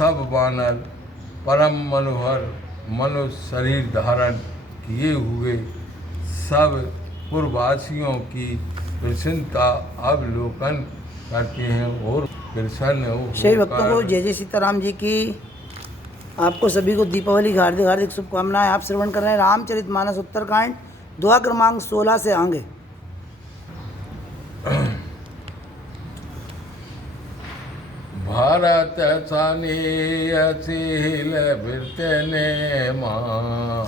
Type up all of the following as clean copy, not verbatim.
सब वानर परम मनोहर मनुष्य शरीर धारण किए हुए सब पूर्ववासियों की प्रसन्नता अवलोकन करते हैं और प्रसन्न सभी भक्तों को जय जय सीताराम जी की। आपको सभी को दीपावली की हार्दिक हार्दिक शुभकामनाएं। आप श्रवण कर रहे हैं रामचरितमानस उत्तरकांड दुआ क्रमांक 16 से आगे। भारत सनीयशील वृतने मां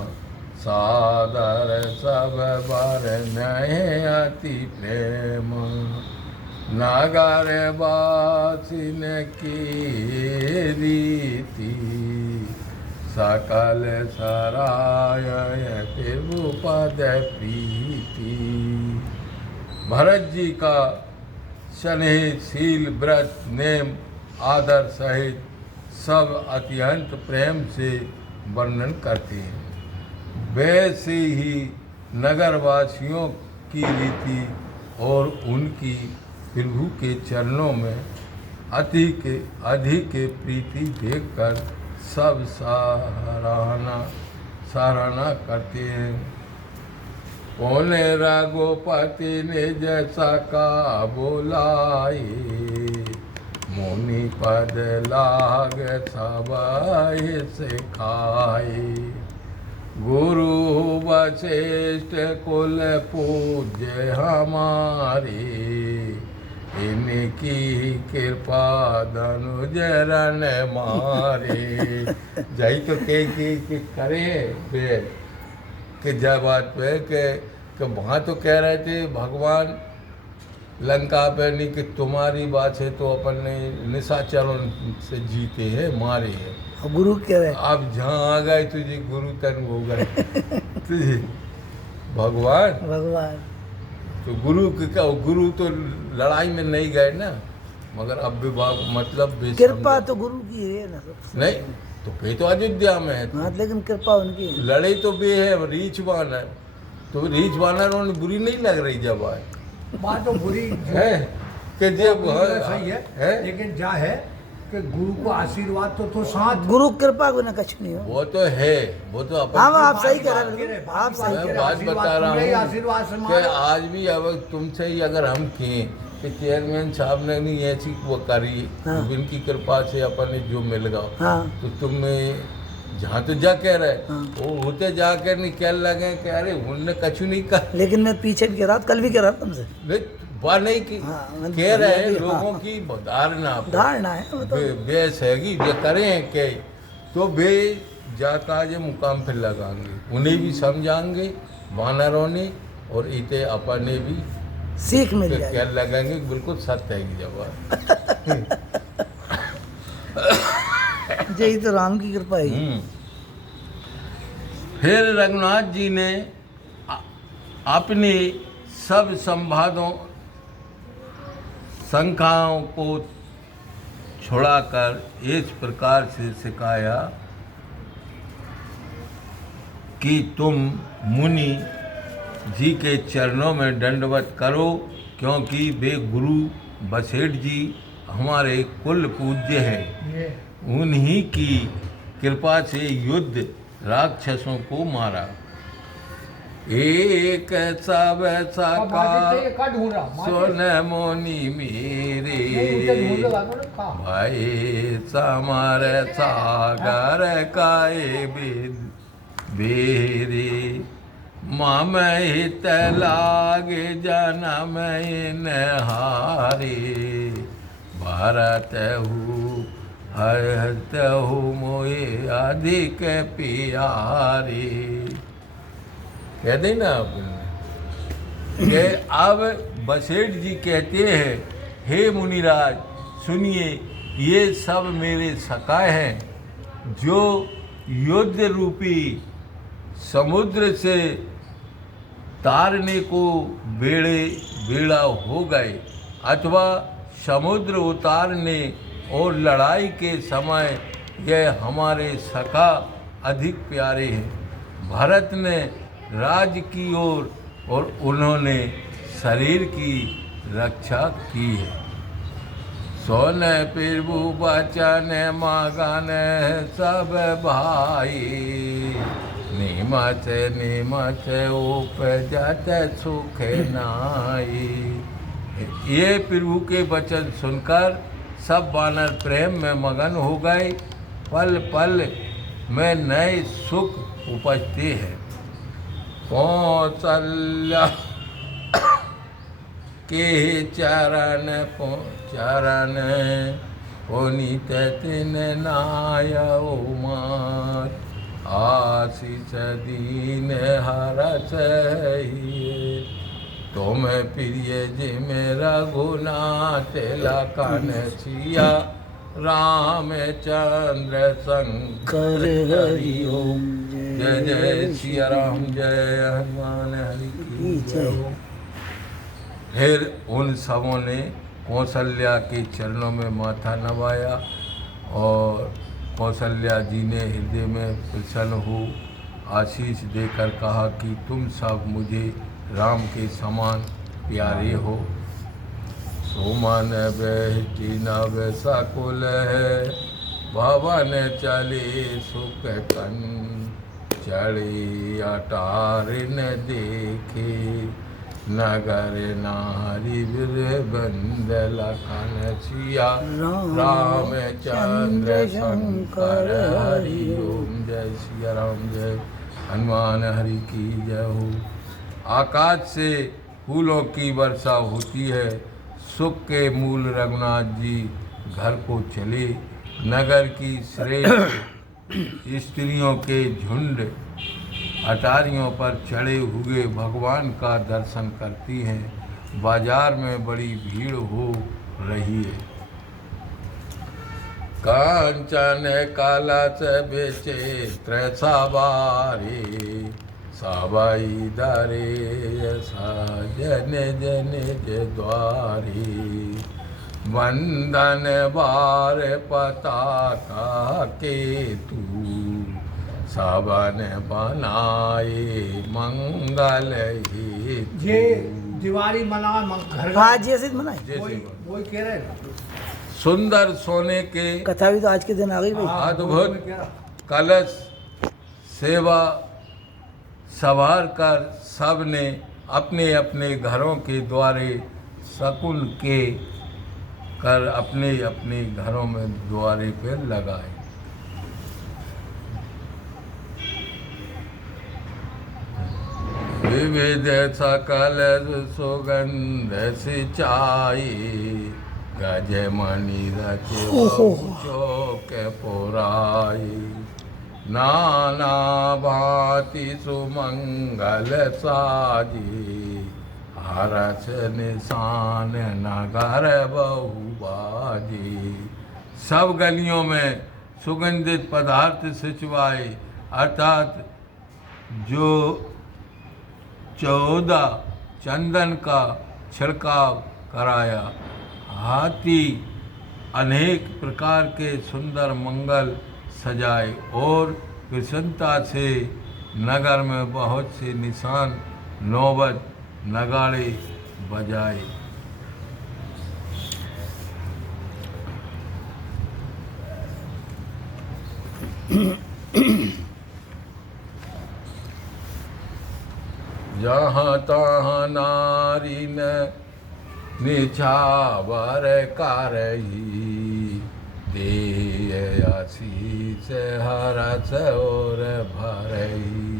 सादर सब बर नये अति प्रेम नगर वासिन की रीति सकल सराय प्रभुपद प्रीति। भरत जी का स्नेहशील व्रत नेम आदर सहित सब अत्यंत प्रेम से वर्णन करते हैं। वैसे ही नगरवासियों की रीति और उनकी प्रभु के चरणों में अधिक प्रीति देखकर सब सराहना करते हैं। पौने रघुपति ने जैसा का बोलाए मुनि पद लाग सबाए से खाए। गुरु वशिष्ठ कुल पूज्य हमारे इनकी कृपा धनुज रण मारे। जाई तो के करे बे कि जब बात पे कि वहाँ तो कह रहे थे भगवान लंका पे नहीं कि तुम्हारी बात है तो अपन ने निशाचरों से जीते हैं मारे हैं। गुरु कह रहे अब जहाँ आ गए तुझे गुरु तन हो गए तुझे भगवान तो गुरु का गुरु तो लड़ाई में नहीं गए ना, मगर अब भी मतलब कृपा तो गुरु की है ना सबसे। नहीं तो वे तो अयोध्या में है हाँ, लेकिन कृपा उनकी है। लड़े तो बे है रीछ वानर तो रीछ वानर बुरी नहीं लग रही जब आए बात तो बुरी है कि जब सही है, लेकिन क्या है कि गुरु को आशीर्वाद तो साथ गुरु कृपा को ना कुछ नहीं हो। वो तो है, वो तो अपन हाँ आप सही कह रहे हैं, आप सही कह मैं रहे बात बता रहा हूँ आशीर्वाद से कि आज भी अब तुमसे ही अगर हम कहें कि चेयरमैन साहब ने नहीं ऐसी वो करी हाँ। इनकी कृपा से अपन ने जो मिल गया हाँ। तो तुम्हें जहाँ तो जा कह रहे हाँ। वो होते जाकर नहीं कह लगे कि अरे उनने कछु नहीं कर। लेकिन मैं पीछे भी कह रहा था, कल भी कह रहा था तुमसे। नहीं बात नहीं की हाँ, कह रहे हैं हाँ, लोगों हाँ। की धारणा है वो तो। बेस हैगी जो करें के तो वे जाता जे मुकाम पे लगाएंगे, उन्हें भी समझाएंगे वानरों ने और इते अपन ने भी सीख मिल क्या जाएगी। लगाएंगे बिल्कुल सत्य है जवाब। यही तो राम की कृपा है। फिर रघुनाथ जी ने अपने सब संवादों शंकाओं को छुड़ाकर इस प्रकार से सिखाया कि तुम मुनि जी के चरणों में दंडवत करो, क्योंकि वे गुरु वशिष्ठ जी हमारे कुल पूज्य हैं। उन्हीं की कृपा से युद्ध राक्षसों को मारा। एक सब सका सुन मुनि मेरे भाई समर सागर काए बेरे मम हित लागे जनम इन हारे भारत हूँ हत हूँ मोए अधिक प्यारे। कह दे ना आपने कि अब वशिष्ठ जी कहते हैं हे मुनिराज सुनिए, ये सब मेरे सखा हैं जो युद्ध रूपी समुद्र से तारने को बेड़ा हो गए अथवा समुद्र उतारने और लड़ाई के समय यह हमारे सखा अधिक प्यारे हैं। भरत ने राज की ओर और उन्होंने शरीर की रक्षा की है। सोने प्रभु बचन मगन सब भाई, निमच निमच उपजत सुख नाई। ये प्रभु के वचन सुनकर सब वानर प्रेम में मगन हो गए। पल पल में नए सुख उपजते हैं। कौशल्या के चरण पुनीत तिन नाय उमार, आशीष दीन हरस तुम प्रिय जिम रघुनाथ लखन सिया, रामचंद्र शंकर हरि ओम। जय जय सिया राम, जय हनुमान हरि की जय हो। फिर उन सबों ने कौशल्या के चरणों में माथा नवाया और कौशल्या जी ने हृदय में प्रसन्न हो आशीष देकर कहा कि तुम सब मुझे राम के समान प्यारे हो। सुमन बेटी नव सकुल है, भवन चले सुख कन, चढ़ी अटारिन देखे, नगर नारी बंद लखन सिया, रामचंद्र शंकर हरि ओम। जय सिया राम, जय हनुमान हरि की जय हो। आकाश से फूलों की वर्षा होती है। सुख के मूल रघुनाथ जी घर को चले। नगर की श्रेष्ठ स्त्रियों के झुंड अटारियों पर चढ़े हुए भगवान का दर्शन करती हैं। बाजार में बड़ी भीड़ हो रही है। कांचन कलश बेचे त्रैसाबारे, सवाई दरे साजन जन द्वारे, वंदन बार पताका के तू, सबन बनाए मंगल हेतु। ये दिवाली मना घर हाँ जी ऐसे मनाए। वही कह रहे हैं। सुंदर सोने के कथा भी तो आज के दिन आ गई भाई। अद्भुत कलश सेवा सवार कर सब ने अपने अपने घरों के द्वारे शकुन के कर अपने अपने घरों में द्वारे पे लगाए। विविध सकल सुगंध सिंचाई, गजमणि रचे चौक पुराई, नाना भांति सुमंगल साजी, हरस निशान नगर बहुबाजी। सब गलियों में सुगंधित पदार्थ सिंचवाए, अर्थात जो 14 चंदन का छिड़काव कराया। हाथी अनेक प्रकार के सुंदर मंगल सजाए और प्रसन्नता से नगर में बहुत से निशान नौबत नगाड़े बजाए। जहाँ तहाँ नारी न निछावर करही, दे आशीष हरस और भरही।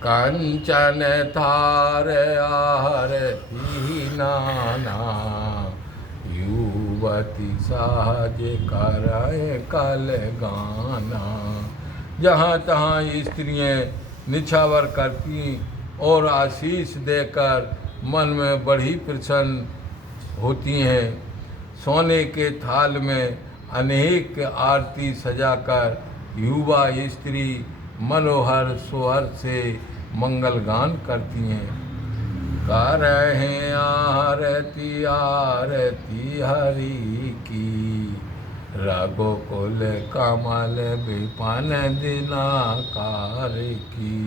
कंचन थार आरती नाना, युवती सहज कराए कल गाना। जहाँ तहाँ स्त्रियाँ निछावर करती और आशीष देकर मन में बड़ी प्रसन्न होती हैं। सोने के थाल में अनेक आरती सजाकर युवा स्त्री मनोहर स्वर से मंगल गान करती हैं। करहे आरती आरती हरि की, रघुकुल कमल विपन दिनाकार की।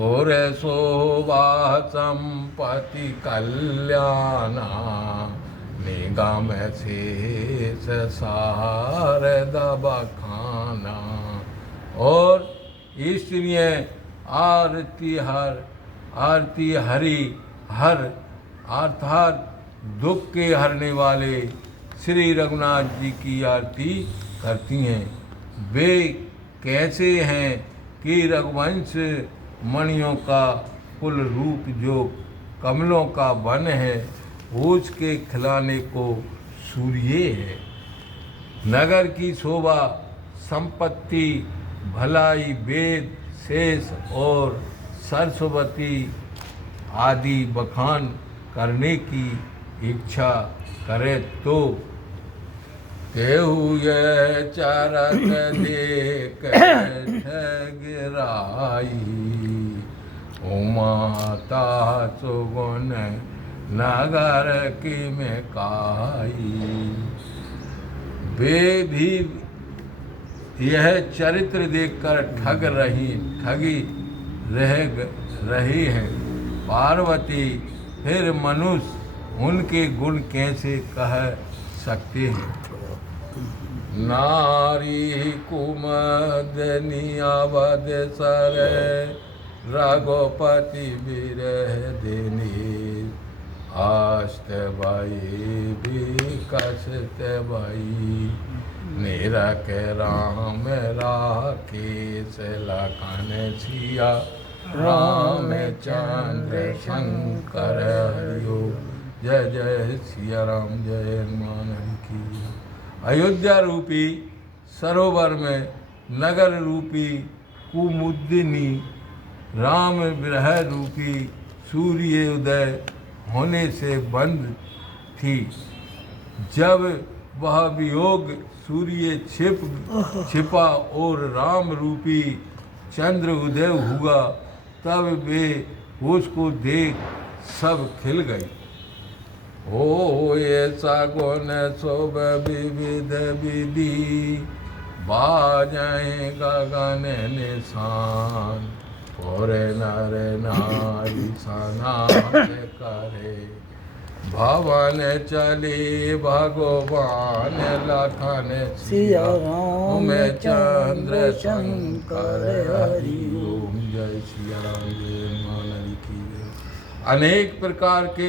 और शोभा संपत्ति कल्याणा, निगाम से शारद बखाना। और इसलिए आरती हरि हर अर्थात दुख के हरने वाले श्री रघुनाथ जी की आरती करती हैं। वे कैसे हैं कि रघुवंश मणियों का कुल रूप जो कमलों का वन है, उसके खिलाने को सूर्य है। नगर की शोभा संपत्ति भलाई वेद शेष और सरस्वती आदि बखान करने की इच्छा करे तो केहू ये चरक देख गिराई, उमाता सुगुन नगर की में काई। वे भी यह चरित्र देखकर ठगी रही हैं। पार्वती फिर मनुष्य उनके गुण कैसे कह सकते हैं। नारी कुमदनी अवध सर रघुपति विरह दिनी, आस्त बाई विकसित बाई, निरख राम राकेश लखन सिया, रामचंद्र शंकर हरिओ। जय जय सिया राम, जय हनुमान हरि की। अयोध्या रूपी सरोवर में नगर रूपी कुमुदिनी राम विरह रूपी सूर्य उदय होने से बंद थी। जब वह वियोग सूर्य छिपा और राम रूपी चंद्र उदय हुआ, तब वे उसको देख सब खिल गई। ओ ऐसा गुण शोभ विविध विधि, बाजें गगन निशान, और नर नारी सनाथ करे, भवन चले भगवान लखन सिया, राम चंद्र शंकर हरि ओम। जय सिया राम, जय हनुमान हरि की। अनेक प्रकार के